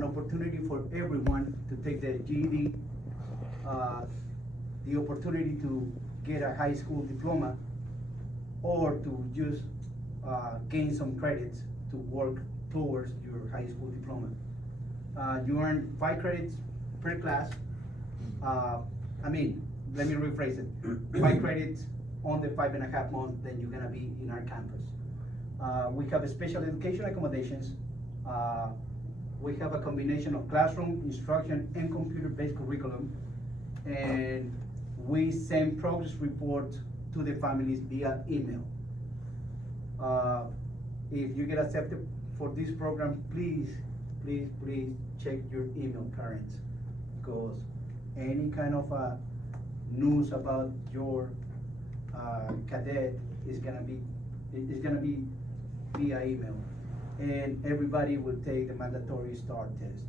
an opportunity for everyone to take the GED, the opportunity to get a high school diploma, or to just gain some credits to work towards your high school diploma. You earn 5 credits per class. Let me rephrase it. 5 credits on the 5.5 months that you're gonna be in our campus. We have special education accommodations. We have a combination of classroom instruction and computer-based curriculum. And we send progress reports to the families via email. If you get accepted for this program, please check your email currents, because any kind of news about your cadet is gonna be via email, and everybody will take the mandatory STAR test.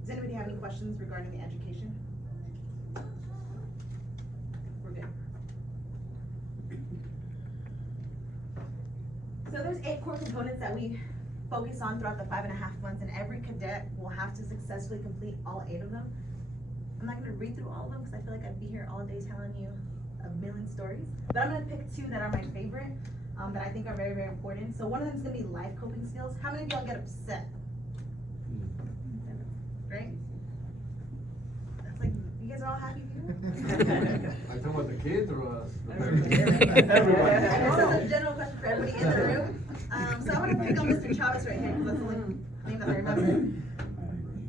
Does anybody have any questions regarding the education? We're good. So there's 8 core components that we focus on throughout the 5.5 months, and every cadet will have to successfully complete all 8 of them. I'm not gonna read through all of them because I feel like I'd be here all day telling you a million stories, but I'm gonna pick 2 that are my favorite, that I think are very, very important. So one of them is gonna be life coping skills. How many of y'all get upset? Right? That's like, you guys are all happy here? I talking about the kids or us? Everyone. I know this is a general question for everybody in the room. So I'm gonna pick on Mr. Chavez right here, because that's the only name that I remember.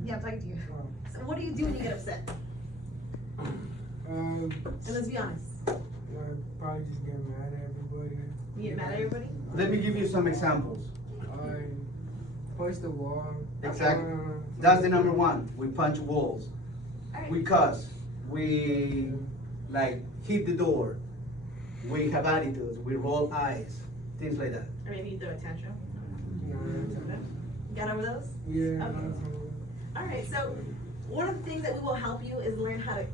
Yeah, I'm talking to you. So what do you do when you get upset? And let's be honest. Probably just get mad at everybody. You get mad at everybody? Let me give you some examples. I punch the wall. Exactly. That's the number 1. We punch walls. Alright. We cuss. We hit the door. We have attitudes. We roll eyes. Things like that. Or maybe you throw a tantrum. Yeah. Got over those? Yeah. Okay. Alright, so one of the things that we will help you is learn how to,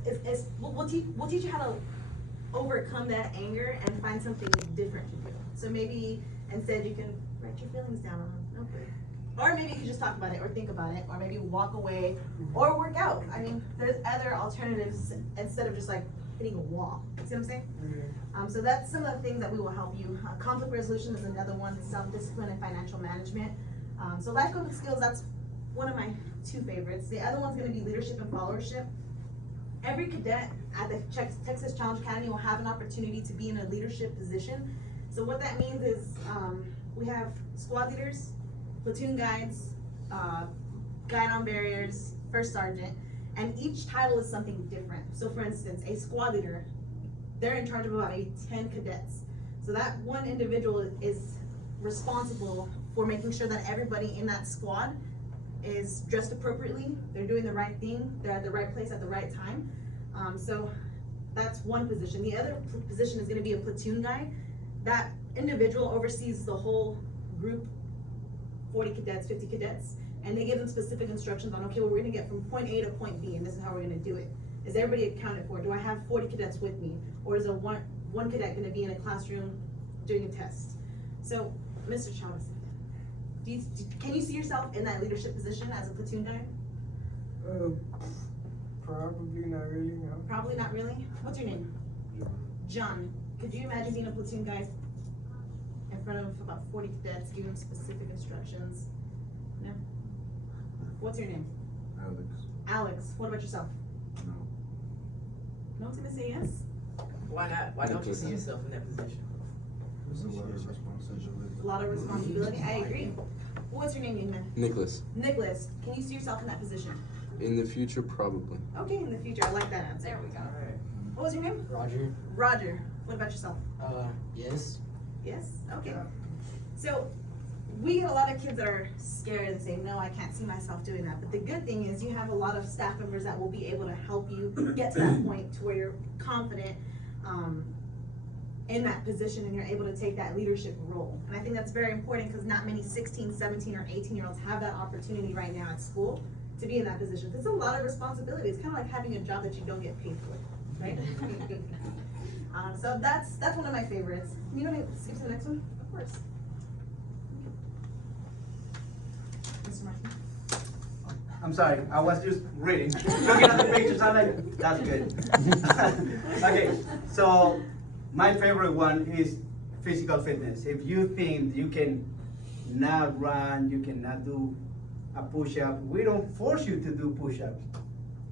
we'll teach you how to overcome that anger and find something different to do. So maybe instead you can write your feelings down on a notebook. Or maybe you can just talk about it or think about it, or maybe walk away or work out. I mean, there's other alternatives instead of just like hitting a wall. You see what I'm saying? Yeah. So that's some of the things that we will help you. Conflict resolution is another one, self-discipline and financial management. So life coping skills, that's one of my 2 favorites. The other one's gonna be leadership and followership. Every cadet at the Texas Challenge Academy will have an opportunity to be in a leadership position. So what that means is we have squad leaders, platoon guides, guide on barriers, first sergeant, and each title is something different. So for instance, a squad leader, they're in charge of about 10 cadets. So that one individual is responsible for making sure that everybody in that squad is dressed appropriately, they're doing the right thing, they're at the right place at the right time. So that's one position. The other position is gonna be a platoon guide. That individual oversees the whole group, 40 cadets, 50 cadets, and they give them specific instructions on, okay, well, we're gonna get from point A to point B, and this is how we're gonna do it. Is everybody accounted for? Do I have 40 cadets with me? Or is a one cadet gonna be in a classroom doing a test? So, Mr. Chavez, can you see yourself in that leadership position as a platoon guide? Probably not really, no. Probably not really. What's your name? John. Could you imagine being a platoon guide in front of about 40 cadets, giving them specific instructions? No? What's your name? Alex. Alex. What about yourself? No. No one's gonna say yes? Why not? Why don't you see yourself in that position? There's a lot of responsibility. A lot of responsibility. I agree. What's your name, young man? Nicholas. Nicholas. Can you see yourself in that position? In the future, probably. Okay, in the future. I like that answer. There we go. What was your name? Roger. Roger. What about yourself? Yes. Yes? Okay. So we get a lot of kids that are scared and say, no, I can't see myself doing that. But the good thing is you have a lot of staff members that will be able to help you get to that point to where you're confident in that position and you're able to take that leadership role. And I think that's very important because not many 16, 17, or 18-year-olds have that opportunity right now at school to be in that position. It's a lot of responsibility. It's kind of like having a job that you don't get paid for, right? So that's one of my favorites. You want to skip to the next one? Of course. Mr. Martin. I'm sorry, I was just reading. Looking at the pictures, I'm like, that's good. Okay, so my favorite one is physical fitness. If you think you can not run, you cannot do a push-up, we don't force you to do push-ups.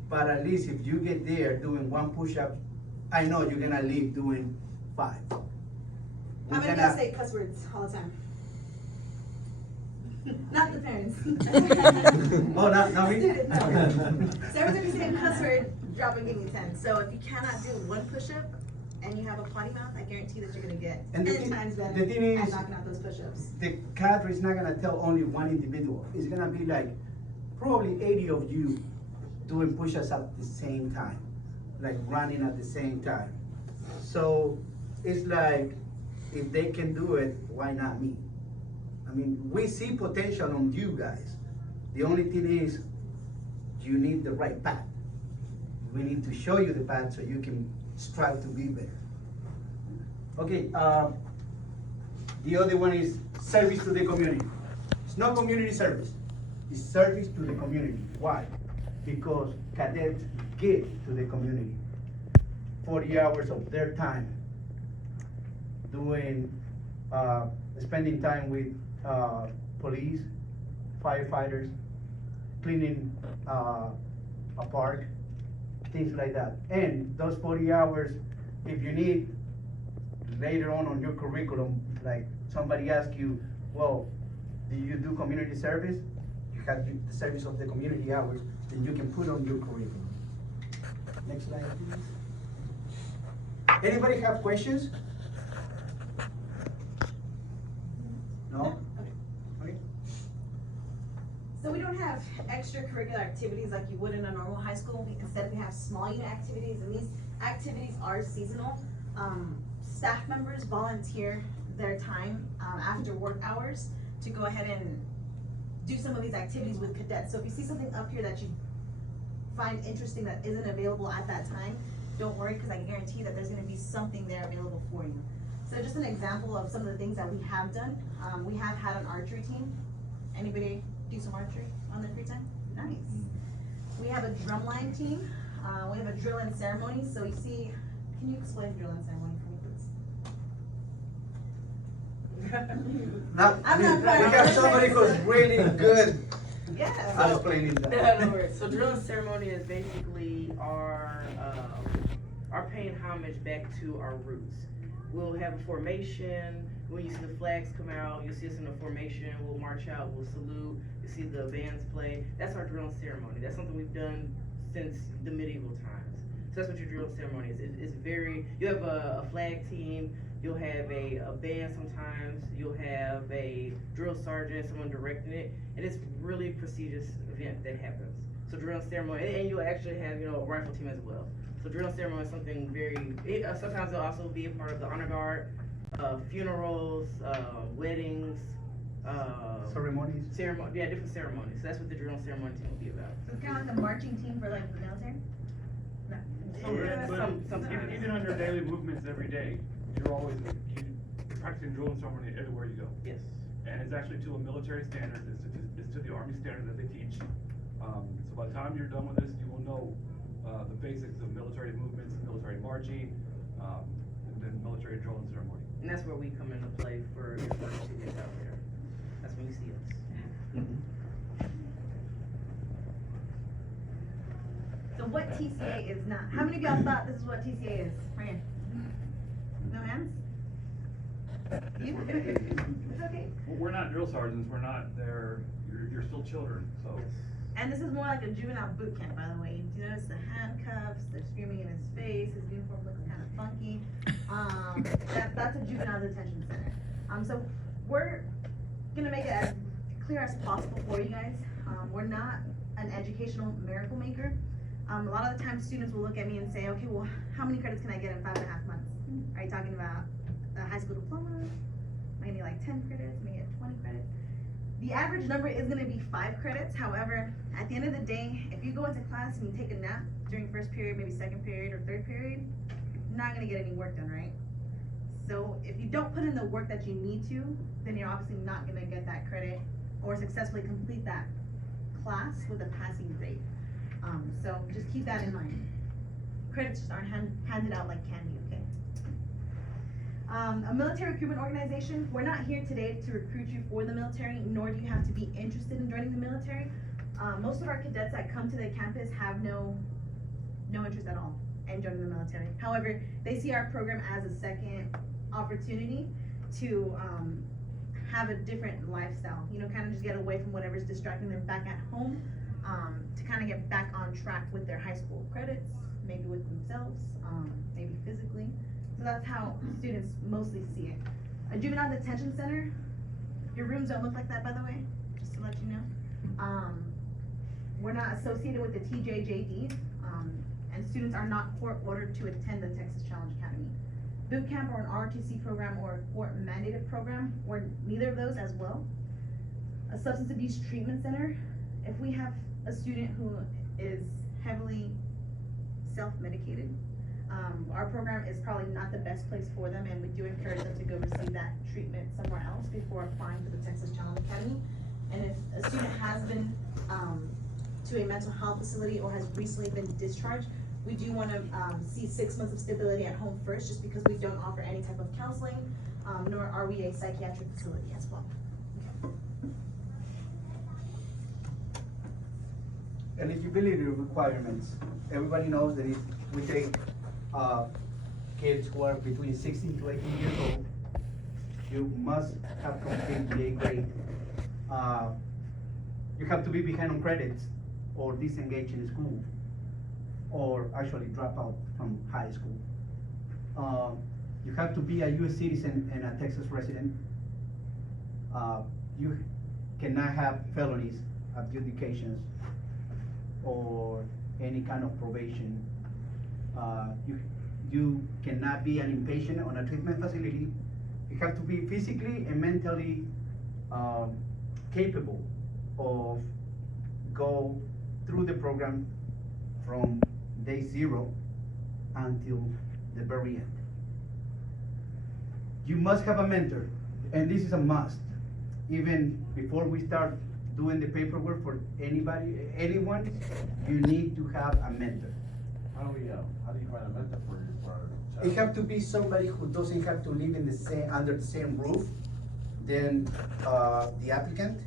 But at least if you get there doing one push-up, I know you're gonna leave doing 5. We're How many of gonna- y'all say cuss words all the time? Not the parents. Oh, not me? Students, no. So every time you say a cuss word, drop and give me 10. So if you cannot do one push-up and you have a potty mouth, I guarantee that you're gonna get And the 10 thing- times better the thing at is- knocking out those push-ups. The cadre is not gonna tell only one individual. It's gonna be like probably 80 of you doing push-ups at the same time, like running at the same time. So it's like, if they can do it, why not me? I mean, we see potential on you guys. The only thing is, you need the right path. We need to show you the path so you can strive to be better. Okay, the other one is service to the community. It's not community service, it's service to the community. Why? Because cadets give to the community 40 hours of their time doing, spending time with police, firefighters, cleaning a park, things like that. And those 40 hours, if you need later on your curriculum, like somebody asks you, well, do you do community service? You have the service of the community hours, then you can put on your curriculum. Next slide, please. Anybody have questions? No? Okay. So we don't have extracurricular activities like you would in a normal high school. Instead, we have small unit activities, and these activities are seasonal. Staff members volunteer their time after work hours to go ahead and do some of these activities with cadets. So if you see something up here that you find interesting that isn't available at that time, don't worry, because I guarantee that there's gonna be something there available for you. So just an example of some of the things that we have done. We have had an archery team. Anybody do some archery on their free time? Nice. We have a drumline team. We have a drill and ceremony. So you see, can you explain drill and ceremony for me, please? Now, I'm we not proud of have it. somebody who's really good Yeah. at explaining that. No worries. So drill and ceremony is basically our paying homage back to our roots. We'll have a formation. When you see the flags come out, you'll see us in a formation. We'll march out. We'll salute. You see the bands play. That's our drill and ceremony. That's something we've done since the medieval times. So that's what your drill and ceremony is. It's very. You have a flag team. You'll have a band sometimes. You'll have a drill sergeant, someone directing it, and it's really prestigious event that happens. So drill and ceremony, and you'll actually have a rifle team as well. So drill and ceremony is something very. Sometimes it'll also be a part of the honor guard, funerals, weddings, Ceremonies. different ceremonies. So that's what the drill and ceremony team will be about. So it's kind of like a marching team for like the military? No. Yeah, But sometimes. even on your daily movements every day, you're practicing drill and ceremony everywhere you go. Yes. And it's actually to a military standard, it's to the Army standard that they teach. So by the time you're done with this, you will know the basics of military movements, military marching, and then military drill and ceremony. And that's where we come into play for your first 2 days out there. That's when you see us. So what TCA is not? How many of y'all thought this is what TCA is? Right here. No hands? You? It's okay. We're not drill sergeants, we're not there, you're still children, so. And this is more like a juvenile boot camp, by the way. You notice the handcuffs, they're screaming in his face, his uniform looks kind of funky. That's a juvenile detention center. So we're gonna make it as clear as possible for you guys. We're not an educational miracle maker. A lot of the time students will look at me and say, okay, well, how many credits can I get in 5.5 months? Are you talking about a high school diploma? Am I gonna get like 10 credits? Am I gonna get 20 credits? The average number is gonna be 5 credits. However, at the end of the day, if you go into class and you take a nap during first period, maybe second period or third period, you're not gonna get any work done, right? So if you don't put in the work that you need to, then you're obviously not gonna get that credit or successfully complete that class with a passing grade. So just keep that in mind. Credits just aren't handed out like candy, okay? A military recruitment organization, we're not here today to recruit you for the military, nor do you have to be interested in joining the military. Most of our cadets that come to the campus have no interest at all in joining the military. However, they see our program as a second opportunity to have a different lifestyle, you know, kind of just get away from whatever's distracting them back at home, to kind of get back on track with their high school credits, maybe with themselves, maybe physically. So that's how students mostly see it. A juvenile detention center, your rooms don't look like that, by the way, just to let you know. We're not associated with the TJJD, and students are not court-ordered to attend the Texas Challenge Academy. Bootcamp or an ROTC program or a court-mandated program, or neither of those as well. A substance abuse treatment center, if we have a student who is heavily self-medicated, our program is probably not the best place for them, and we do encourage them to go receive that treatment somewhere else before applying for the Texas Challenge Academy. And if a student has been to a mental health facility or has recently been discharged, we do want to see 6 months of stability at home first, just because we don't offer any type of counseling, nor are we a psychiatric facility as well. Eligibility requirements. Everybody knows that if we take kids who are between 16 to 18 years old, you must have completed the 8th grade. You have to be behind on credits or disengaged in school, or actually drop out from high school. You have to be a US citizen and a Texas resident. You cannot have felonies, adjudications, or any kind of probation. You cannot be an inpatient on a treatment facility. You have to be physically and mentally capable of go through the program from day 0 until the very end. You must have a mentor, and this is a must. Even before we start doing the paperwork for anyone, you need to have a mentor. How do you find a mentor for our It child? have to be somebody who doesn't have to live in the same, under the same roof than the applicant.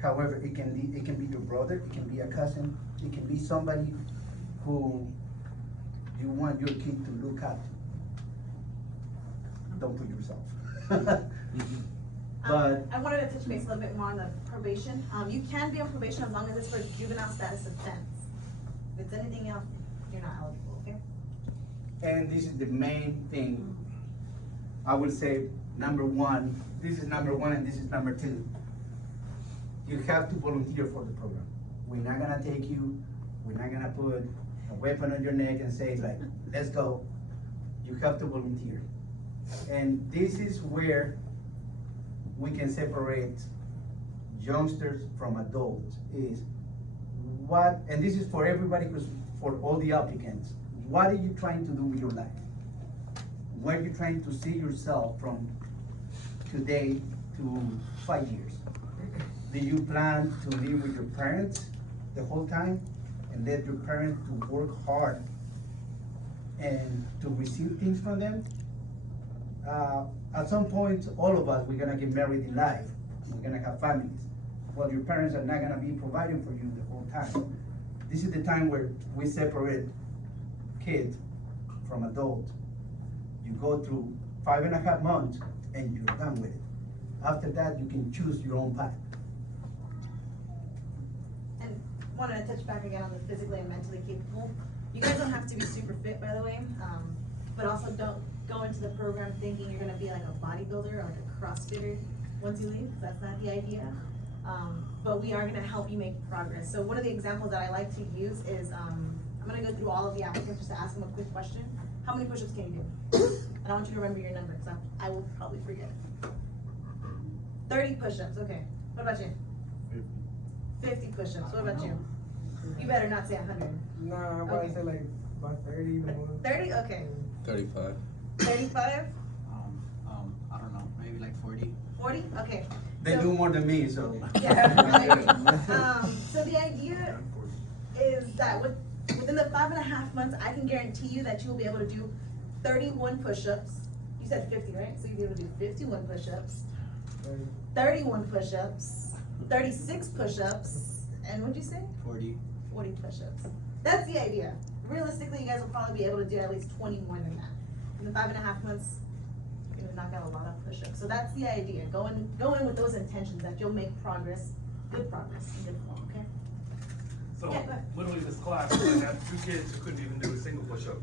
However, it can be your brother, it can be a cousin, it can be somebody who you want your kid to look up to. Don't put yourself. But I wanted to touch base a little bit more on the probation. You can be on probation as long as it's for a juvenile status offense. If it's anything else, you're not eligible, okay? And this is the main thing, I would say, number one, this is number one and this is number two. You have to volunteer for the program. We're not gonna take you, we're not gonna put a weapon on your neck and say like, let's go. You have to volunteer. And this is where we can separate youngsters from adults, is what, and this is for everybody, for all the applicants, what are you trying to do with your life? Where are you trying to see yourself from today to 5 years? Do you plan to live with your parents the whole time and let your parents to work hard and to receive things from them? At some point, all of us, we're gonna get married in life. We're gonna have families. Well, your parents are not gonna be providing for you the whole time. This is the time where we separate kid from adult. You go through 5.5 months and you're done with it. After that, you can choose your own path. And wanted to touch back again on the physically and mentally capable. You guys don't have to be super fit, by the way, but also don't go into the program thinking you're gonna be like a bodybuilder or like a CrossFitter once you leave, 'cause that's not the idea. But we are gonna help you make progress. So one of the examples that I like to use is, I'm gonna go through all of the applicants just to ask them a quick question. How many push-ups can you do? And I want you to remember your number, because I will probably forget. 30 push-ups, okay. What about you? 50 push-ups, what about you? You better not say 100. Nah, I'm about Okay. to say like about 30 the most. 30, okay. 35. 35? I don't know, maybe like 40. 40? Okay. They do more than me, so. Yeah, I agree. So the idea is that within the 5.5 months, I can guarantee you that you will be able to do 31 push-ups. You said 50, right? So you'll be able to do 51 push-ups, 31 push-ups, 36 push-ups, and what'd you say? 40. 40 push-ups. That's the idea. Realistically, you guys will probably be able to do at least 20 more than that. In the 5.5 months, you're gonna knock out a lot of push-ups. So that's the idea. Go in with those intentions that you'll make progress, good progress, in good flow, okay? So, Yeah, go ahead. literally this class, I have 2 kids who couldn't even do a single push-up.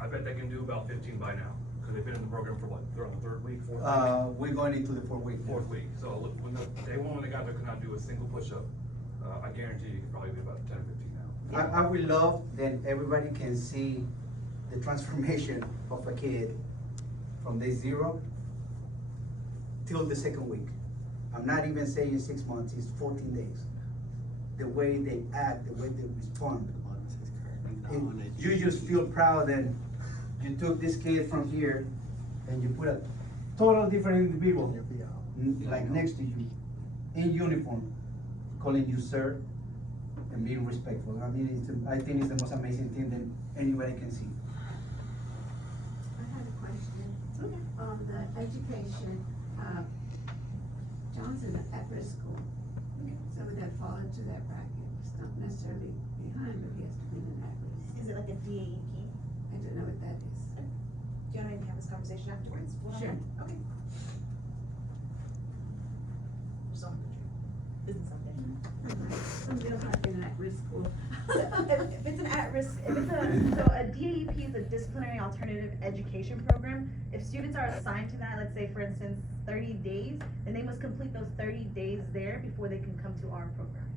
I bet they can do about 15 by now, because they've been in the program for what, they're on the 3rd week, 4th week? We're going into the 4th week. 4th week, so look, day one, when they got there, could not do a single push-up. I guarantee you could probably be about 10 or 15 now. I would love that everybody can see the transformation of a kid from day 0 till the 2nd week. I'm not even saying 6 months, it's 14 days. The way they act, the way they respond. You just feel proud that you took this kid from here and you put a total different individual like next to you in uniform, calling you sir and being respectful. I mean, I think it's the most amazing thing that anybody can see. I had a question on the education. John's in an at-risk school, so would that fall into that bracket? It's not necessarily behind, but he has to be in an at-risk. Is it like a DAEP? I don't know what that is. Do you want to have this conversation afterwards? Sure. Okay. So, business update. Somebody else might be in an at-risk school. If it's an at-risk, so a DAEP is a disciplinary alternative education program. If students are assigned to that, let's say for instance, 30 days, then they must complete those 30 days there before they can come to our program.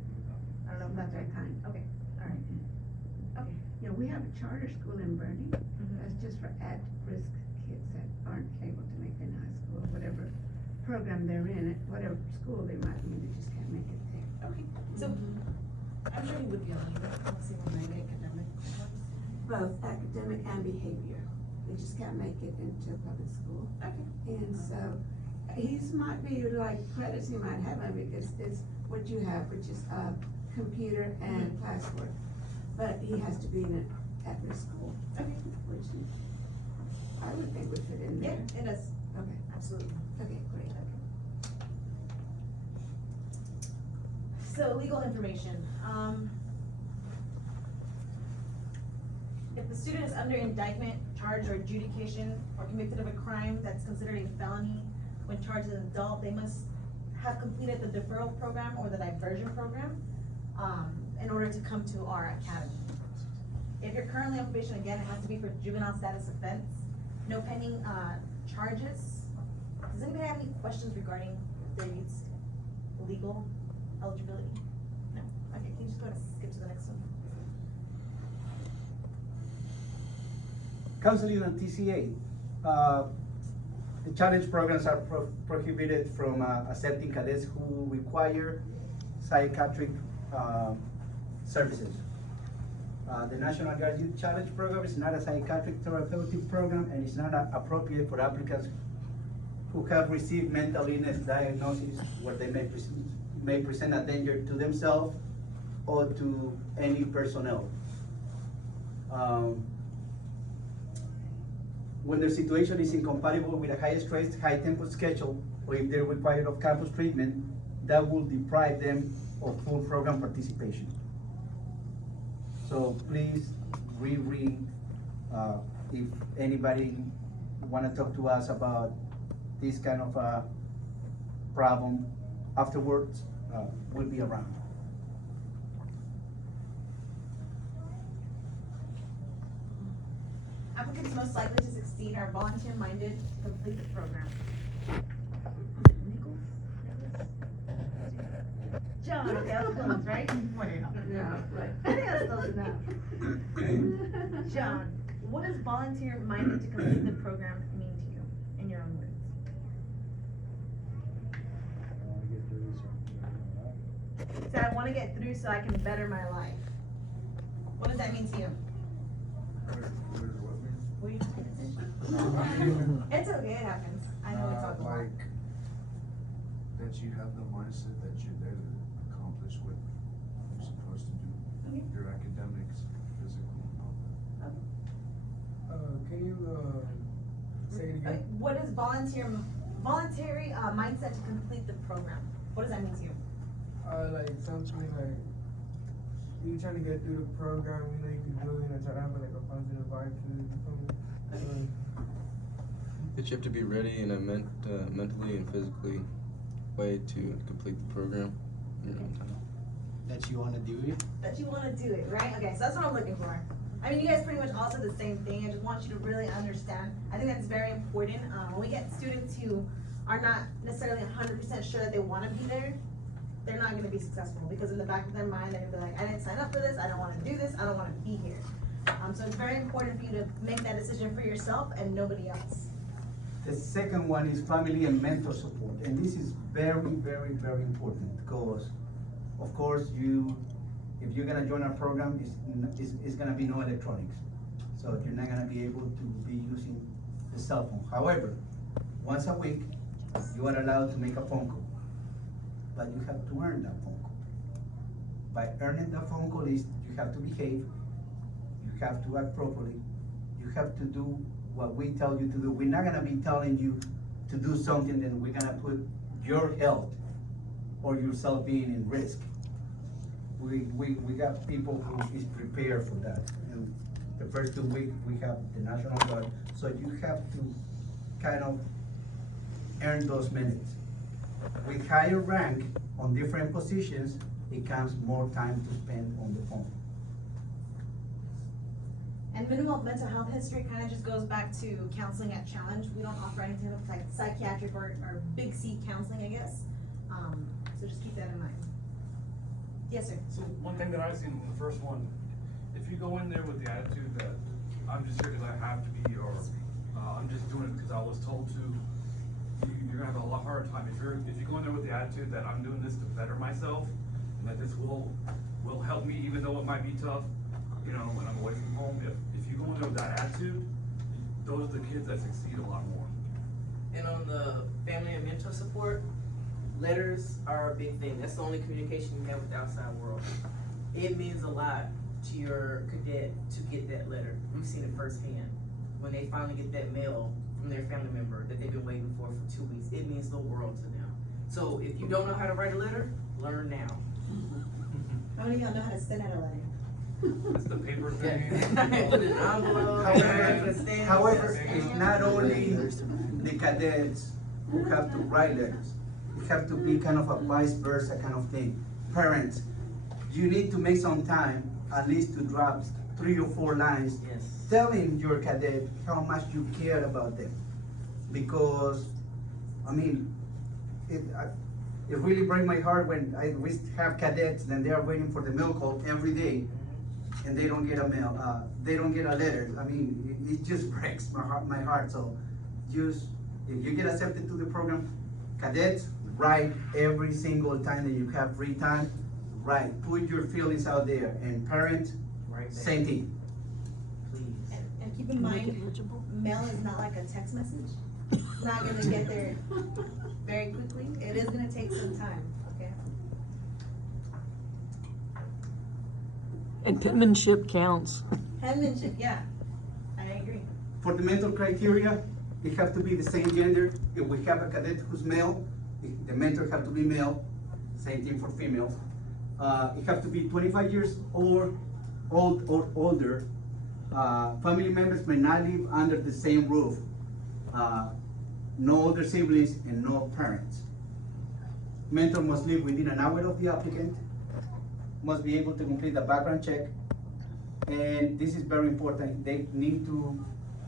I don't know if that's right. Kind. Okay, all right. Okay. Yeah, we have a charter school in Bernie, Mhm. that's just for at-risk kids that aren't able to make it in high school, whatever program they're in, whatever school they might be in, they just can't make it there. Okay, so, I'm sure he would be able to leave it, let's see when they get academic. Both academic and behavior, they just can't make it into public school. Okay. And so, he's might be like credits he might have, I mean, it's what you have, which is, computer and classwork. But he has to be in an at-risk school, Okay. which I would think would fit in Yeah, there. it does, Okay, absolutely. okay, great. So, legal information, if the student is under indictment, charged or adjudication, or convicted of a crime that's considered a felony, when charged as an adult, they must have completed the deferral program or the diversion program, in order to come to our academy. If you're currently on probation, again, it has to be for juvenile status offense, no pending, charges. Does anybody have any questions regarding their youth's legal eligibility? No? Okay, can you just go and skip to the next one? Counseling and TCA. The challenge programs are prohibited from accepting cadets who require psychiatric services. The National Guard Youth Challenge Program is not a psychiatric therapeutic program and is not appropriate for applicants who have received mental illness diagnosis where they may present a danger to themselves or to any personnel. When their situation is incompatible with a high stress, high tempo schedule, or if they're required of campus treatment, that will deprive them of full program participation. So please reread, if anybody wanna talk to us about this kind of problem afterwards, we'll be around. Applicants most likely to succeed are volunteer-minded to complete the program. John, okay, that was close, right? No, right. I think that's close enough. John, what does volunteer-minded to complete the program mean to you, in your own words? So I wanna get through so I can better my life. What does that mean to you? What are you saying? It's okay, it happens. I know we talk a lot. Like, that you have the mindset that you're there to accomplish what you're supposed to do. Okay. Your academics, physical, and all that. Can you, say it again? What is voluntary mindset to complete the program? What does that mean to you? Like something like, you trying to get through the program, you know, you can do it, and try to have like a positive vibe to it, you feel me? That you have to be ready in a mentally and physically way to complete the program in your own time. That you wanna do it? That you wanna do it, right? Okay, so that's what I'm looking for. I mean, you guys pretty much all said the same thing. I just want you to really understand. I think that's very important. When we get students who are not necessarily 100% sure that they wanna be there, they're not gonna be successful, because in the back of their mind, they're gonna be like, I didn't sign up for this, I don't wanna do this, I don't wanna be here. So it's very important for you to make that decision for yourself and nobody else. The second one is family and mentor support, and this is very, very, very important, because, of course, if you're gonna join our program, it's gonna be no electronics. So you're not gonna be able to be using the cell phone. However, once a week, you are allowed to make a phone call, but you have to earn that phone call. By earning that phone call is, you have to behave, you have to act properly, you have to do what we tell you to do. We're not gonna be telling you to do something that we're gonna put your health or yourself being in risk. We got people who is prepared for that. And the first 2 weeks, we have the National Guard, so you have to kind of earn those minutes. With higher rank on different positions, it comes more time to spend on the phone. And minimal mental health history kind of just goes back to counseling at Challenge. We don't offer any type of like psychiatric or big C counseling, I guess. So just keep that in mind. Yes, sir. So one thing that I've seen in the first one, if you go in there with the attitude that I'm just here because I have to be, or I'm just doing it because I was told to, you're gonna have a lot harder time. If you go in there with the attitude that I'm doing this to better myself, and that this will help me, even though it might be tough, you know, when I'm away from home. If you go in there with that attitude, those are the kids that succeed a lot more. And on the family and mentor support, letters are a big thing. That's the only communication you have with the outside world. It means a lot to your cadet to get that letter. We've seen it firsthand. When they finally get that mail from their family member that they've been waiting for 2 weeks, it means the world to them. So if you don't know how to write a letter, learn now. How many of y'all know how to send out a letter? It's the paper thing. Put it in an envelope. However, it's not only the cadets who have to write letters. It have to be kind of a vice versa kind of thing. Parents, you need to make some time at least to drop 3 or 4 lines Yes. telling your cadet how much you care about them. Because, I mean, it really breaks my heart when we have cadets and they are waiting for the mail call every day and they don't get a mail, they don't get a letter. I mean, it just breaks my heart. So just, if you get accepted to the program, cadets, write every single time that you have free time, write, put your feelings out there. And parents, Right back. same thing. Please. And keep in mind, mail is not like a text message. It's not gonna get there very quickly. It is gonna take some time, okay? And penmanship counts. Penmanship, yeah, I agree. For the mental criteria, it have to be the same gender. If we have a cadet who's male, the mentor have to be male. Same thing for females. It have to be 25 years old or older. Family members may not live under the same roof. No older siblings and no parents. Mentor must live within an hour of the applicant, must be able to complete the background check, and this is very important. They need to,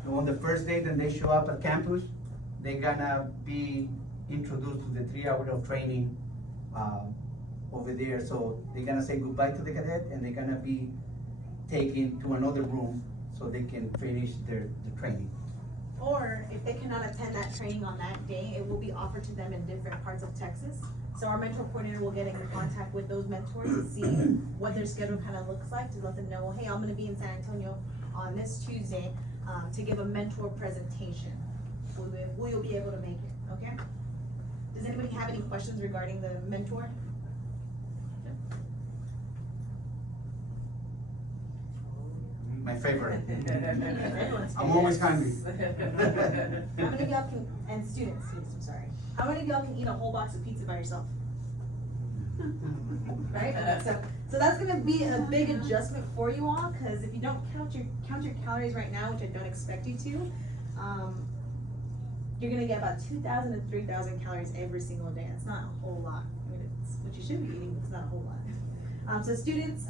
on the first day that they show up at campus, they're gonna be introduced to the 3 hours of training over there. So they're gonna say goodbye to the cadet and they're gonna be taken to another room so they can finish the training. Or if they cannot attend that training on that day, it will be offered to them in different parts of Texas. So our mentor coordinator will get in contact with those mentors to see what their schedule kind of looks like, to let them know, hey, I'm gonna be in San Antonio on this Tuesday to give a mentor presentation. Will you be able to make it, okay? Does anybody have any questions regarding the mentor? My favorite. Everyone's I'm always hungry. How many of y'all can, and students, I'm sorry, how many of y'all can eat a whole box of pizza by yourself? Right, so that's gonna be a big adjustment for you all, cause if you don't count your calories right now, which I don't expect you to, you're gonna get about 2,000 to 3,000 calories every single day. That's not a whole lot. I mean, it's what you should be eating, but it's not a whole lot. So students,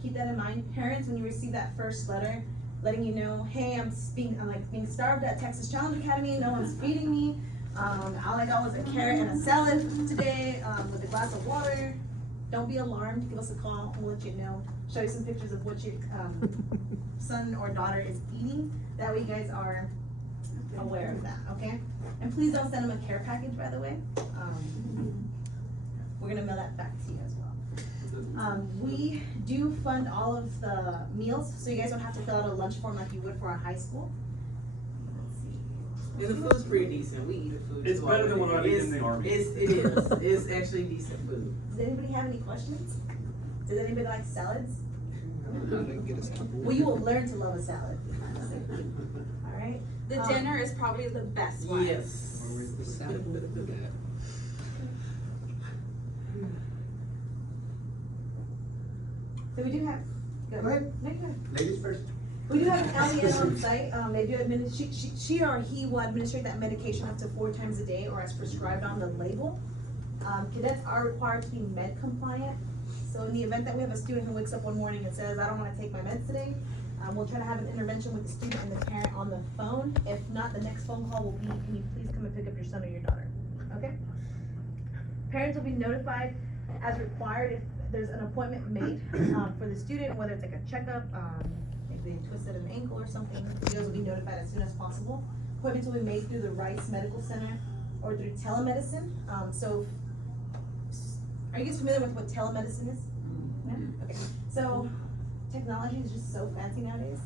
keep that in mind. Parents, when you receive that first letter, letting you know, hey, I'm being starved at Texas Challenge Academy, no one's feeding me. All I got was a carrot and a salad today, with a glass of water. Don't be alarmed, give us a call, we'll let you know. Show you some pictures of what your, son or daughter is eating. That way you guys are aware of that, okay? And please don't send them a care package, by the way. We're gonna mail that back to you as well. We do fund all of the meals, so you guys don't have to fill out a lunch form like you would for a high school. And the food's pretty decent, we eat the food. It's too better than what I already. eat in the Army. It is, it's actually decent food. Does anybody have any questions? Does anybody like salads? Get us started. Well, you will learn to love a salad. All right? The dinner is probably the best one. Yes. Where's the salad with that? So we do have. Go ahead. No, go ahead. Ladies first. We do have an LEN on site, they do she or he will administrate that medication up to 4 times a day or as prescribed on the label. Cadets are required to be med compliant, so in the event that we have a student who wakes up one morning and says, I don't wanna take my meds today, we'll try to have an intervention with the student and the parent on the phone. If not, the next phone call will be, can you please come and pick up your son or your daughter, okay? Parents will be notified as required if there's an appointment made, for the student, whether it's like a checkup, if they twisted an ankle or something, you guys will be notified as soon as possible. Appointments will be made through the Rice Medical Center or through telemedicine. So, are you guys familiar with what telemedicine is? No? Okay. So, technology is just so fancy nowadays.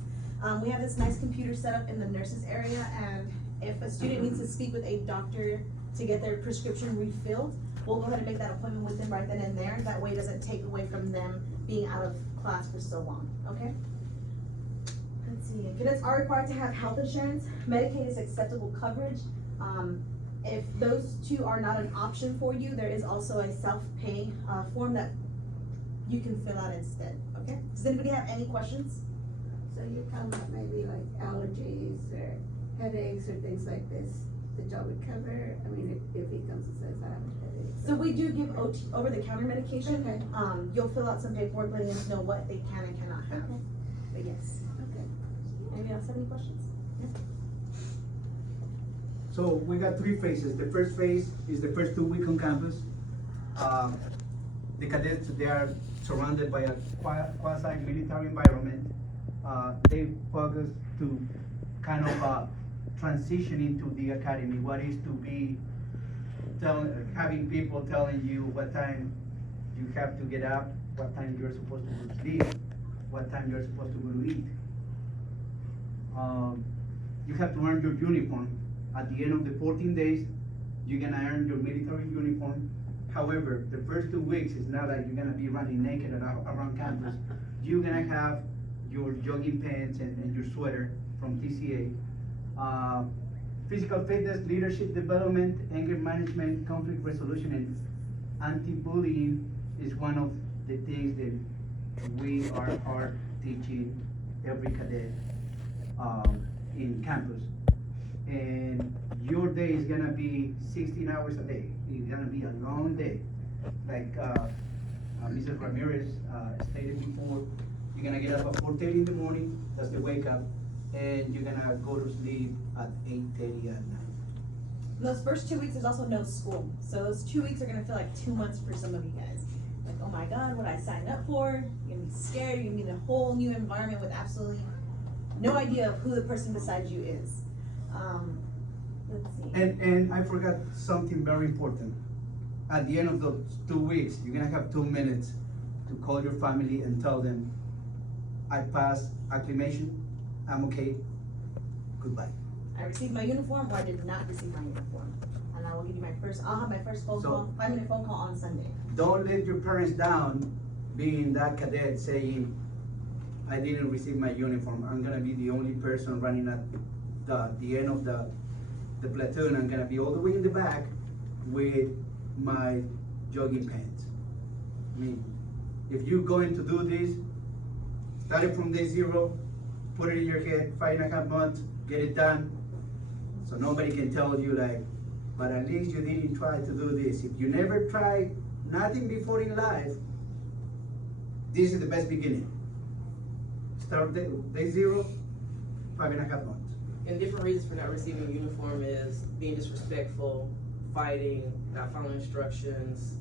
We have this nice computer set up in the nurses area, and if a student needs to speak with a doctor to get their prescription refilled, we'll go ahead and make that appointment with them right then and there. That way it doesn't take away from them being out of class for so long, okay? Let's see, cadets are required to have health insurance. Medicaid is acceptable coverage. If those two are not an option for you, there is also a self-pay form that you can fill out instead, okay? Does anybody have any questions? So you're talking about maybe like allergies or headaches or things like this that y'all would cover? I mean, if he comes and says, I have a headache. So we do give over-the-counter medication. Okay. You'll fill out some paperwork letting us know what they can and cannot have, Okay. but yes. Okay. Anybody else have any questions? So we got 3 phases. The first phase is the first 2 weeks on campus. The cadets, they are surrounded by a quasi-military environment. They focus to kind of transition into the academy, what is to be having people telling you what time you have to get up, what time you're supposed to go to sleep, what time you're supposed to go to eat. You have to earn your uniform. At the end of the 14 days, you're gonna earn your military uniform. However, the first 2 weeks is not like you're gonna be running naked around campus. You're gonna have your jogging pants and your sweater from TCA. Physical fitness, leadership development, anger management, conflict resolution, and anti-bullying is one of the things that we are teaching every cadet in campus. And your day is gonna be 16 hours a day. It's gonna be a long day. Like Mrs. Ramirez stated before, you're gonna get up at 4:30 in the morning, that's the wake up, and you're gonna go to sleep at 8:30 at night. Those first 2 weeks, there's also no school. So those 2 weeks are gonna feel like 2 months for some of you guys. Like, oh my God, what I signed up for? You're gonna be scared, you're gonna be in a whole new environment with absolutely no idea of who the person beside you is. Let's see. And I forgot something very important. At the end of those 2 weeks, you're gonna have 2 minutes to call your family and tell them, I passed acclimation, I'm okay, goodbye. I received my uniform or I did not receive my uniform. And I will give you I'll have my first phone So- call, 5-minute phone call on Sunday. Don't let your parents down being that cadet saying, I didn't receive my uniform. I'm gonna be the only person running at the end of the platoon. I'm gonna be all the way in the back with my jogging pants. I mean, if you're going to do this, start it from day 0, put it in your head, 5.5 months, get it done. So nobody can tell you like, but at least you didn't try to do this. If you never tried nothing before in life, this is the best beginning. Start day 0, 5.5 months. And different reasons for not receiving a uniform is being disrespectful, fighting, not following instructions,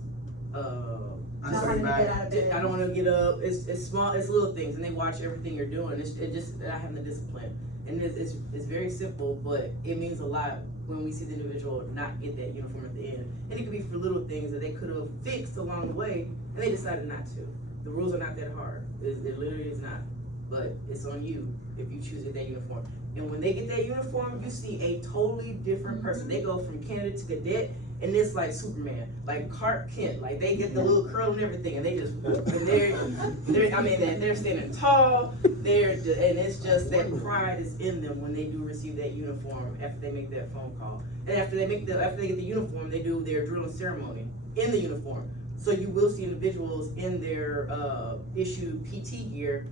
I'm Not sorry, wanting to get bye. out of bed. I don't wanna get up, it's small, it's little things, and they watch everything you're doing, it just, not having the discipline. And it's very simple, but it means a lot when we see the individual not get that uniform at the end. And it could be for little things that they could have fixed along the way, and they decided not to. The rules are not that hard, it literally is not, but it's on you if you choose to get that uniform. And when they get that uniform, you see a totally different person. They go from candidate to cadet, and it's like Superman, like Clark Kent, like they get the little curl and everything, and they just whoop, and they're standing tall, and it's just that pride is in them when they do receive that uniform after they make that phone call. And after they get the uniform, they do their drill and ceremony in the uniform. So you will see individuals in their issued PT gear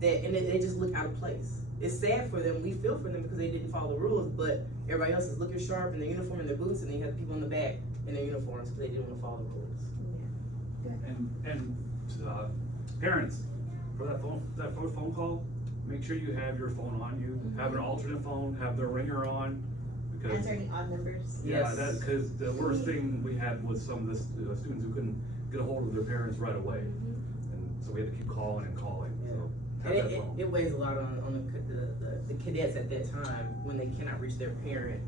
and they just look out of place. It's sad for them, we feel for them because they didn't follow the rules, but everybody else is looking sharp in their uniform and their boots, and then you have the people in the back in their uniforms because they didn't want to follow the rules. And parents, for that phone call, make sure you have your phone on you, have an alternate phone, have the ringer on, because. Answer any odd numbers. Yeah, cause the worst thing we had was some of the students who couldn't get a hold of their parents right away. And so we had to keep calling and calling, so. have that phone. It weighs a lot on the cadets at that time when they cannot reach their parent,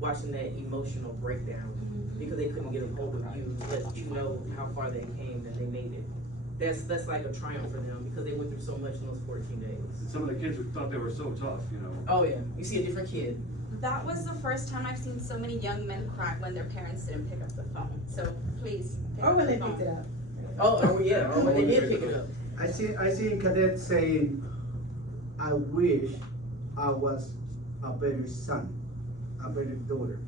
watching that emotional breakdown because they couldn't get a hold of you, let you know how far they came, that they made it. That's like a triumph for them because they went through so much in those 14 days. Some of the kids thought they were so tough, you know. Oh yeah, you see a different kid. That was the first time I've seen so many young men cry when their parents didn't pick up the phone. So please pick Or up when the they phone. picked it up. Oh, when they did pick it up. I see cadets saying, I wish I was a better son, a better daughter.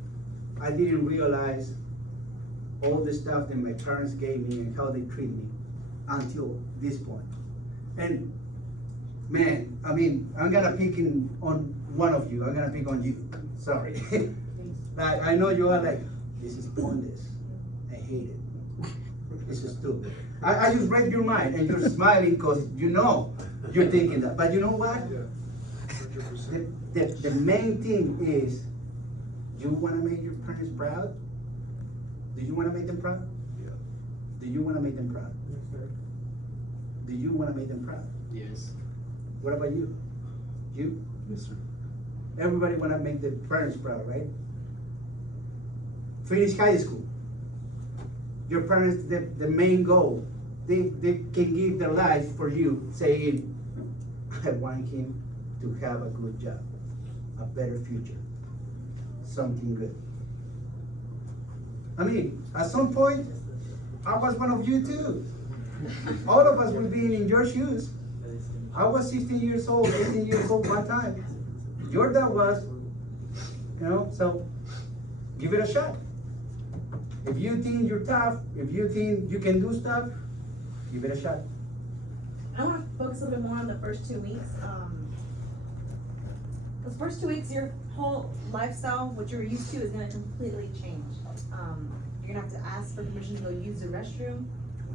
I didn't realize all the stuff that my parents gave me and how they treat me until this point. And man, I mean, I'm gonna pick on one of you. I'm gonna pick on you. Sorry. I know you are like, this is pointless. I hate it. This is stupid. I just read your mind and you're smiling because you know you're thinking that. But you know what? The main thing is, you want to make your parents proud? Do you want to make them proud? Yeah. Do you want to make them proud? Yes, sir. Do you want to make them proud? Yes. What about you? You? Yes, sir. Everybody want to make their parents proud, right? Finish high school. Your parents, the main goal, they can give their life for you, saying, I want him to have a good job, a better future, something good. I mean, at some point, I was one of you too. All of us will be in your shoes. I was 16 years old, 18 years old one time. Your dad was, you know, so give it a shot. If you think you're tough, if you think you can do stuff, give it a shot. I want to focus a little bit more on the first 2 weeks. Those first 2 weeks, your whole lifestyle, what you're used to, is going to completely change. You're going to have to ask for permission to go use the restroom.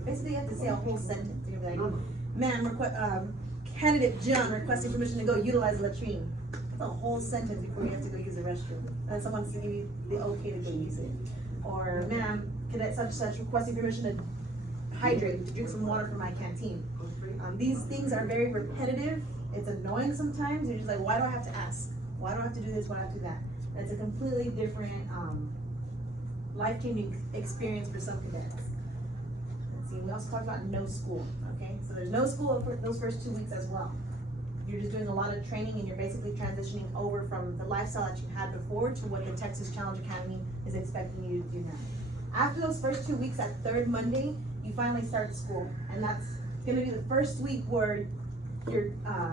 Basically, you have to say a whole sentence. You're going to be like, ma'am, candidate John requesting permission to go utilize the latrine. That's a whole sentence before you have to go use the restroom. And then someone's to give you the okay to go use it. Or, ma'am, cadet such and such requesting permission to hydrate, to drink some water from my canteen. These things are very repetitive. It's annoying sometimes. You're just like, why do I have to ask? Why do I have to do this? Why do I have to do that? And it's a completely different, life-changing experience for some cadets. Let's see, we also talked about no school, okay? So there's no school for those first 2 weeks as well. you're just doing a lot of training and you're basically transitioning over from the lifestyle that you had before to what the Texas Challenge Academy is expecting you to do now. After those first 2 weeks, at third Monday, you finally start school, and that's gonna be the first week where your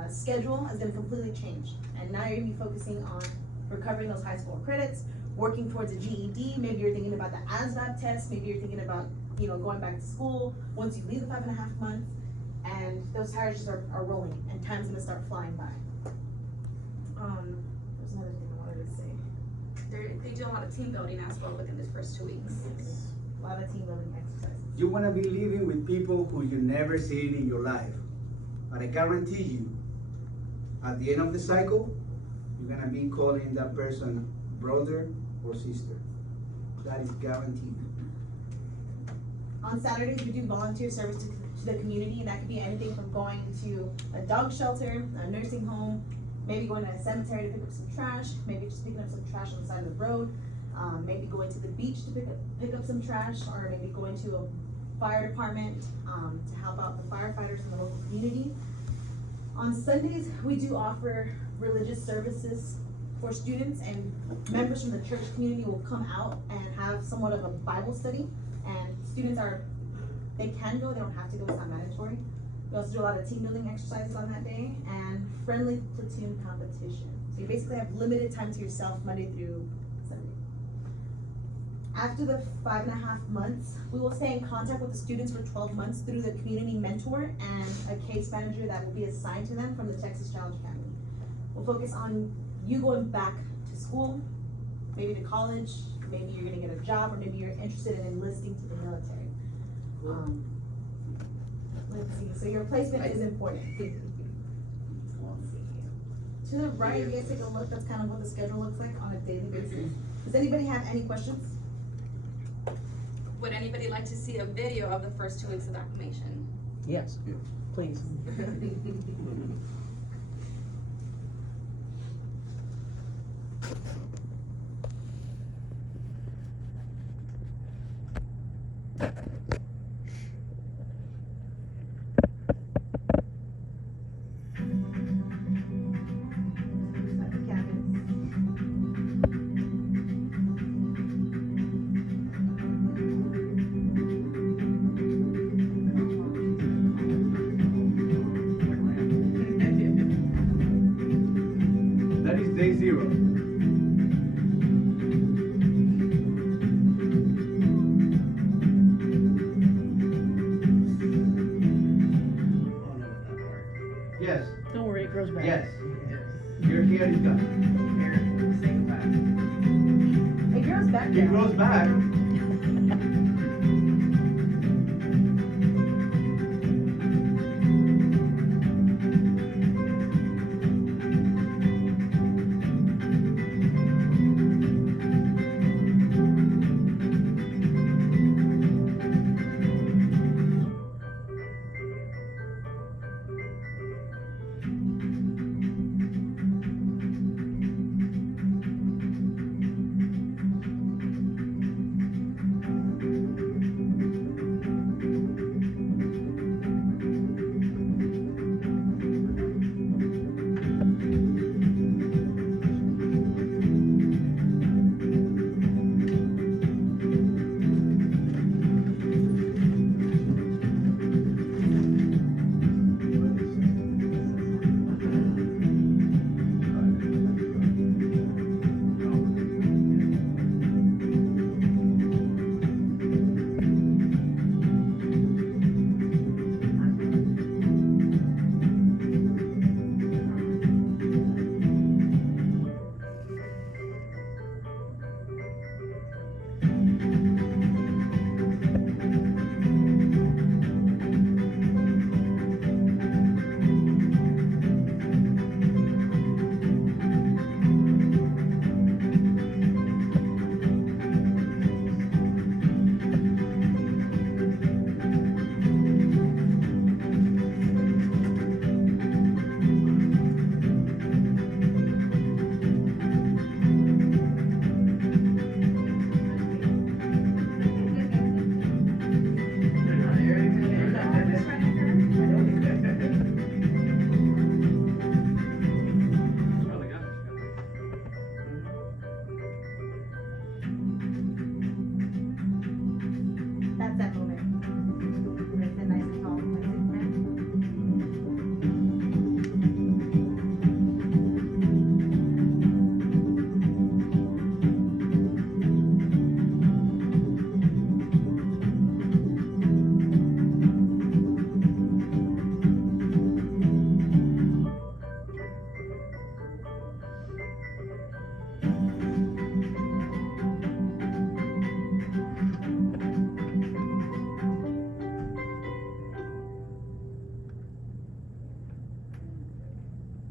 schedule is gonna completely change. And now you're gonna be focusing on recovering those high school credits, working towards a GED. Maybe you're thinking about the ASVAB test. Maybe you're thinking about, going back to school once you leave the 5.5 months. And those tires just are rolling, and time's gonna start flying by. There's another thing I wanted to say. They do a lot of team building as well within this first 2 weeks. A lot of team building exercises. You wanna be living with people who you never seen in your life. But I guarantee you, at the end of the cycle, you're gonna be calling that person brother or sister. That is guaranteed. On Saturdays, we do volunteer service to the community, and that could be anything from going to a dog shelter, a nursing home, maybe going to a cemetery to pick up some trash, maybe just picking up some trash on the side of the road, maybe going to the beach to pick up some trash, or maybe going to a fire department to help out the firefighters in the local community. On Sundays, we do offer religious services for students, and members from the church community will come out and have somewhat of a Bible study. And students they can go, they don't have to go, it's not mandatory. We also do a lot of team building exercises on that day, and friendly platoon competition. So you basically have limited time to yourself Monday through Sunday. After the 5.5 months, we will stay in contact with the students for 12 months through the community mentor and a case manager that will be assigned to them from the Texas Challenge Academy. We'll focus on you going back to school, maybe to college, maybe you're gonna get a job, or maybe you're interested in enlisting to the military. Let's see, so your placement is important. To the right, you guys take a look, that's kind of what the schedule looks like on a daily basis. Does anybody have any questions? Would anybody like to see a video of the first 2 weeks of acclimation? Yes, Yeah. please. That is day 0. Yes, Don't worry, it grows back. yes. Your hair is done. It grows back It there. grows back.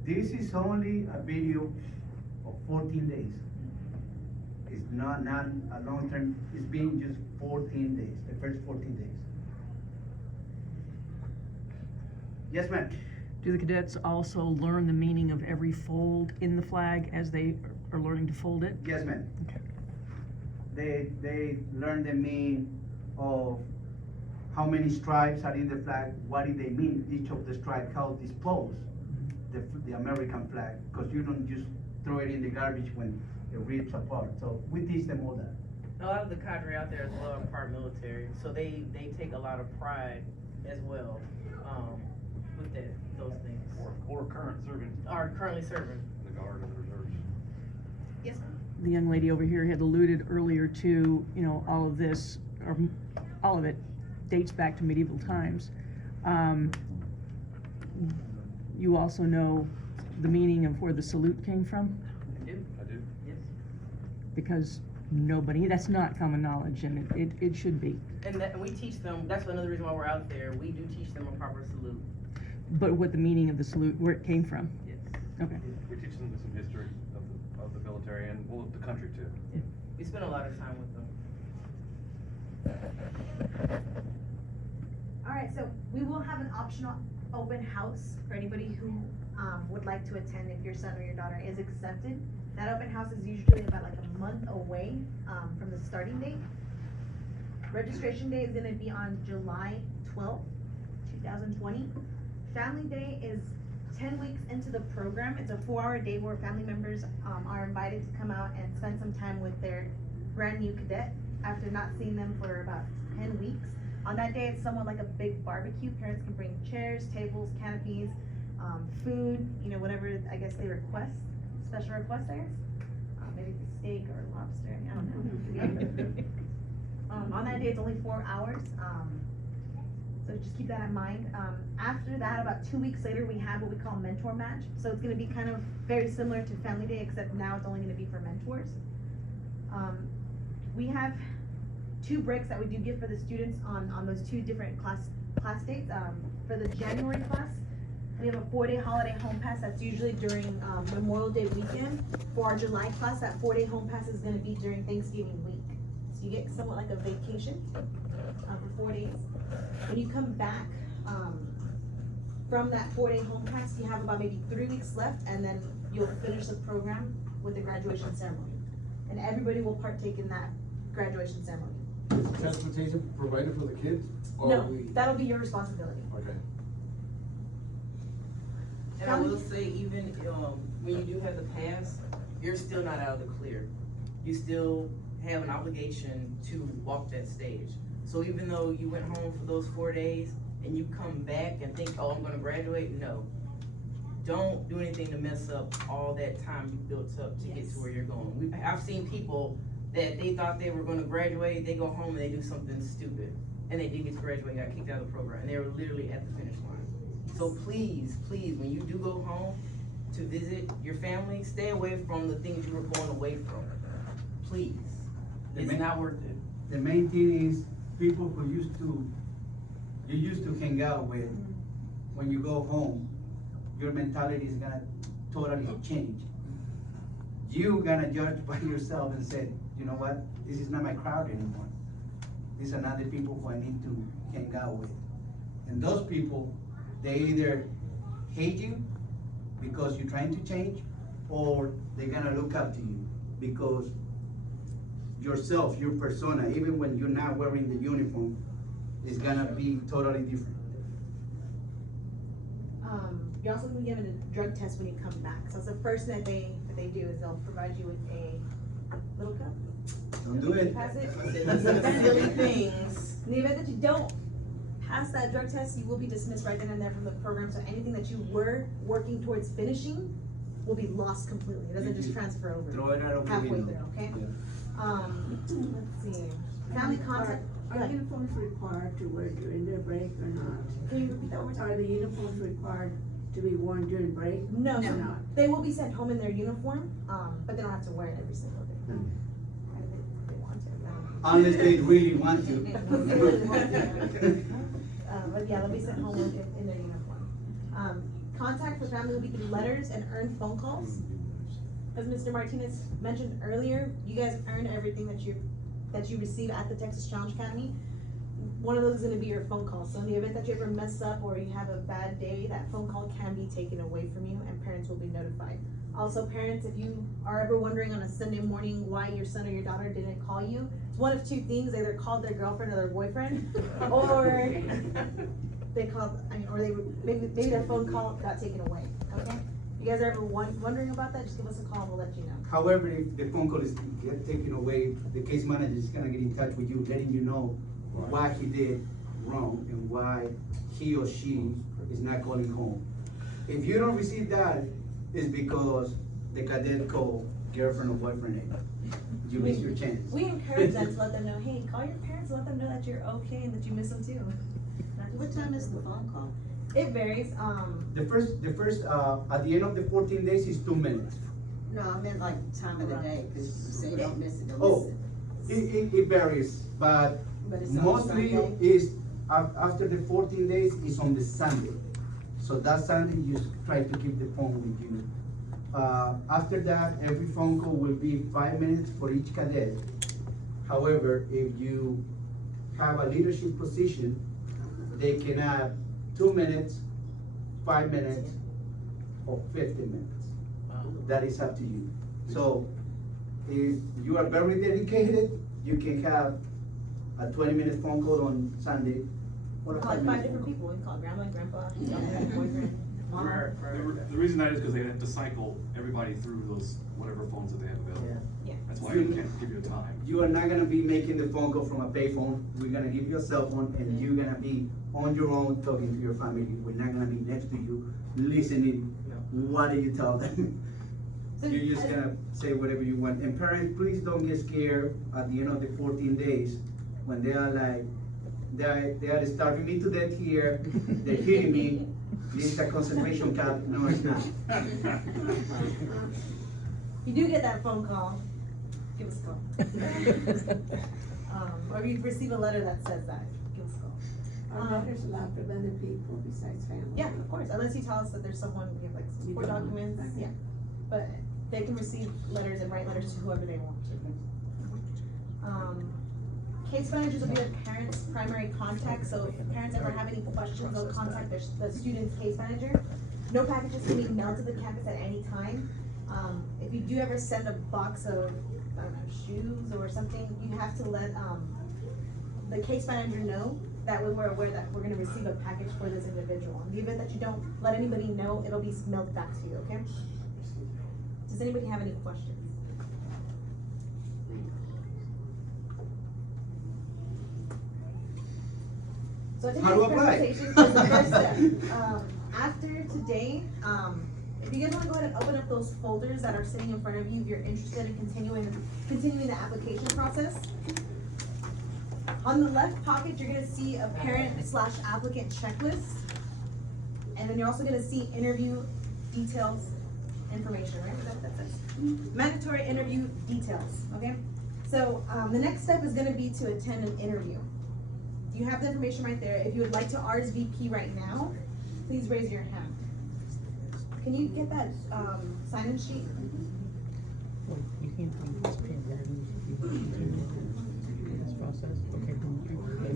This is only a video of 14 days. It's not a long term, it's been just 14 days, the first 14 days. Yes, ma'am? Do the cadets also learn the meaning of every fold in the flag as they are learning to fold it? Yes, ma'am. Okay. They learn the meaning of how many stripes are in the flag, what do they mean, each of the stripes, how it disposed the American flag, because you don't just throw it in the garbage when it rips apart. So we teach them all that. A lot of the cadre out there as well are part military, so they take a lot of pride as well, with those things. Or current serving Are currently serving. in the Guard or the Reserves. Yes, ma'am. The young lady over here had alluded earlier to, all of this, or all of it dates back to medieval times. You also know the meaning of where the salute came from? I do, yes. Because that's not common knowledge, and it should be. And we teach them, that's another reason why we're out there, we do teach them a proper salute. But what the meaning of the salute, where it came from? Yes. Okay. We teach them some history of the military and, well, the country too. Yeah. We spend a lot of time with them. All right, so we will have an optional open house for anybody who would like to attend if your son or your daughter is accepted. That open house is usually about like a month away from the starting date. Registration day is gonna be on July 12th, 2020. Family Day is 10 weeks into the program. It's a 4-hour day where family members are invited to come out and spend some time with their brand new cadet after not seeing them for about 10 weeks. On that day, it's somewhat like a big barbecue. Parents can bring chairs, tables, canopies, food, whatever I guess they request, special request there. Maybe steak or lobster, I don't know. On that day, it's only 4 hours. So just keep that in mind. After that, about 2 weeks later, we have what we call mentor match. So it's gonna be kind of very similar to Family Day, except now it's only gonna be for mentors. We have 2 breaks that we do give for the students on those 2 different class dates. For the January class, we have a 4-day holiday home pass that's usually during Memorial Day weekend. For our July class, that 4-day home pass is gonna be during Thanksgiving week. So you get somewhat like a vacation for 4 days. When you come back from that 4-day home pass, you have about maybe 3 weeks left, and then you'll finish the program with the graduation ceremony. And everybody will partake in that graduation ceremony. Is transportation provided for the kids? Or No, we? that'll be your responsibility. Okay. And I will say, even when you do have the pass, you're still not out of the clear. You still have an obligation to walk that stage. So even though you went home for those 4 days and you come back and think, oh, I'm gonna graduate, no. Don't do anything to mess up all that time you built up to get to where you're going. I've seen people that they thought they were gonna graduate, they go home and they do something stupid. And they did get to graduate, got kicked out of the program, and they were literally at the finish line. So please, when you do go home to visit your family, stay away from the things you were going away from. Please, it's not worth it. The main thing is people who you used to hang out with, when you go home, your mentality is gonna totally change. You gonna judge by yourself and say, you know what, this is not my crowd anymore. These are not the people who I need to hang out with. And those people, they either hate you because you're trying to change, or they're gonna look up to you because yourself, your persona, even when you're not wearing the uniform, is gonna be totally different. You're also gonna be given a drug test when you come back. So it's the first thing that they do is they'll provide you with a little cup. Don't do it. Pass it. Silly things. In the event that you don't pass that drug test, you will be dismissed right then and there from the program. So anything that you were working towards finishing will be lost completely. It doesn't just transfer over. Throw it out of the halfway window. through, okay? Yeah. Let's see. Family contact. Are uniforms required to wear during their break or not? Can you repeat that one more time? Are the uniforms required to be worn during break? No, Or not? they will be sent home in their uniform, but they don't have to wear it every single day. They want to. Unless they really want to. They really want to. But yeah, they'll be sent home in their uniform. Contact for family will be through letters and earned phone calls. As Mr. Martinez mentioned earlier, you guys earn everything that you receive at the Texas Challenge Academy. One of those is gonna be your phone call. So in the event that you ever mess up or you have a bad day, that phone call can be taken away from you and parents will be notified. Also, parents, if you are ever wondering on a Sunday morning why your son or your daughter didn't call you, it's one of two things: they either called their girlfriend or their boyfriend, or they called, or maybe their phone call got taken away. Okay? If you guys are ever wondering about that, just give us a call and we'll let you know. However, if the phone call is get taken away, the case manager is gonna get in touch with you, letting you know why he did wrong and why he or she is not calling home. If you don't receive that, it's because the cadet called girlfriend or boyfriend name. You miss your chance. We encourage them to let them know, hey, call your parents, let them know that you're okay and that you miss them too. What time is the phone call? It varies, The first, at the end of the 14 days is 2 minutes. No, I meant like time of the day, cause you say you don't miss it, don't Oh, miss it. it varies, but But it's on mostly Sunday? is, after the 14 days is on the Sunday. So that Sunday, you try to keep the phone with you. After that, every phone call will be 5 minutes for each cadet. However, if you have a leadership position, they can have 2 minutes, 5 minutes, or 50 minutes. That is up to you. So, if you are very dedicated, you can have a 20-minute phone call on Sunday. Or we a call it 5-minute 5 different phone people, we call it grandma and grandpa, girlfriend, boyfriend, mom. The reason that is because they have to cycle everybody through those, whatever phones that they have available. Yeah. That's why we can't give you a time. You are not gonna be making the phone call from a payphone. We're gonna give you a cell phone and you're gonna be on your own talking to your family. We're not gonna be next to you, listening. What do you tell them? So You're just I- gonna say whatever you want. And parents, please don't get scared at the end of the 14 days when they are like, they are starving me to death here, they're hitting me. This is a concentration camp. No, it's not. You do get that phone call, give us a call. Or if you receive a letter that says that, give us a call. Are letters allowed from other people besides family? Yeah, of course, unless you tell us that there's someone, we have like support don't. documents, Okay. yeah. But they can receive letters and write letters to whoever they want to. Case managers will be the parent's primary contact, so if parents ever have any questions, they'll contact the student's case manager. No packages can be mailed to the campus at any time. If you do ever send a box of, I don't know, shoes or something, you have to let, the case manager know. That way we're aware that we're gonna receive a package for this individual. In the event that you don't let anybody know, it'll be mailed back to you, okay? Does anybody have any questions? So How to today's apply? presentation is the first step. After today, if you guys wanna go ahead and open up those folders that are sitting in front of you, if you're interested in continuing the application process. On the left pocket, you're gonna see a parent/applicant checklist. And then you're also gonna see interview details information, right? Is that what that says? Mandatory interview details, okay? So, the next step is gonna be to attend an interview. You have the information right there. If you would like to RSVP right now, please raise your hand. Can you get that, sign-in sheet? Well, you can't do this pin, you gotta do this process, okay, then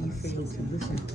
you failed to listen to